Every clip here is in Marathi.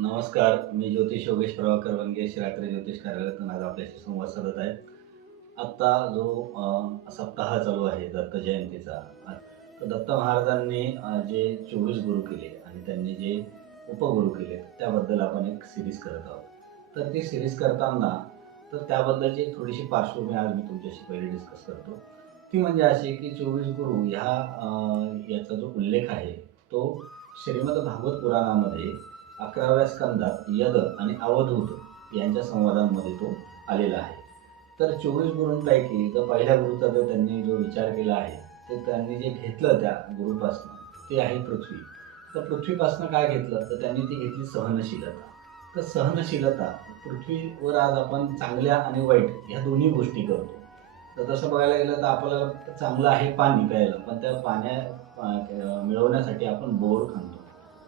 नमस्कार. मी ज्योतिष योगेश प्रभाकर वनगे, श्रीरात्री ज्योतिष कार्यालयातून आज आपल्याशी संवाद साधत आहे. आत्ता जो सप्ताह चालू आहे दत्त जयंतीचा, तर दत्त महाराजांनी जे 24 गुरु केले आणि त्यांनी जे उपगुरु केले त्याबद्दल आपण एक सिरीज करत आहोत. तर ती सिरीज करताना तर त्याबद्दलची एक थोडीशी पार्श्वभूमी आज मी तुमच्याशी पहिले डिस्कस करतो. ती म्हणजे अशी की 24 गुरु याचा जो उल्लेख आहे तो श्रीमद भागवत पुराणामध्ये 11व्या स्कंदात यद आणि अवधूत यांच्या संवादांमध्ये तो आलेला आहे. तर 24 गुरूंपैकी जो पहिल्या गुरुचा त्यांनी जो विचार केला आहे ते त्यांनी जे घेतलं त्या गुरुपासनं ते आहे पृथ्वी. तर पृथ्वीपासनं काय घेतलं तर त्यांनी ती घेतली सहनशीलता. तर सहनशीलता पृथ्वीवर आज आपण चांगल्या आणि वाईट ह्या दोन्ही गोष्टी करतो. तर तसं बघायला गेलं तर आपल्याला चांगलं आहे पाणी प्यायला, पण त्या मिळवण्यासाठी आपण बोर खणतो.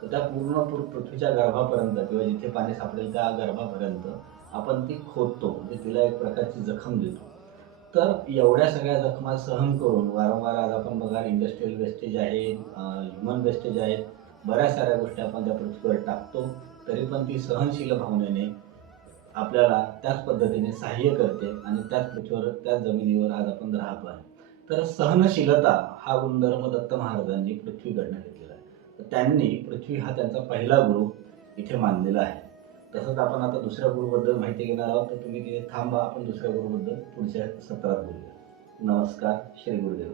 तर त्या पूर्ण पृथ्वीच्या गर्भापर्यंत किंवा जिथे पाणी सापडेल त्या गर्भापर्यंत आपण ती खोदतो, म्हणजे तिला एक प्रकारची जखम देतो. तर एवढ्या सगळ्या जखमा सहन करून वारंवार आज आपण बघा इंडस्ट्रियल वेस्टेज आहे, ह्युमन वेस्टेज आहे, बऱ्याच साऱ्या गोष्टी आपण त्या पृथ्वीवर टाकतो, तरी पण ती सहनशील भावनेने आपल्याला त्याच पद्धतीने सहाय्य करते आणि त्याच पृथ्वीवर त्याच जमिनीवर आज आपण राहतो आहे. तर सहनशीलता हा गुणधर्म दत्त महाराजांनी पृथ्वीकडनं घेतलेला आहे. तर त्यांनी पृथ्वी हा त्यांचा पहिला गुरु इथे मानलेला आहे. तसंच आपण आता दुसऱ्या गुरुबद्दल माहिती घेणार आहोत, तर तुम्ही तिथे थांबा, आपण दुसऱ्या गुरुबद्दल पुढच्या सत्रात बोलूया. नमस्कार. श्री गुरुदेव.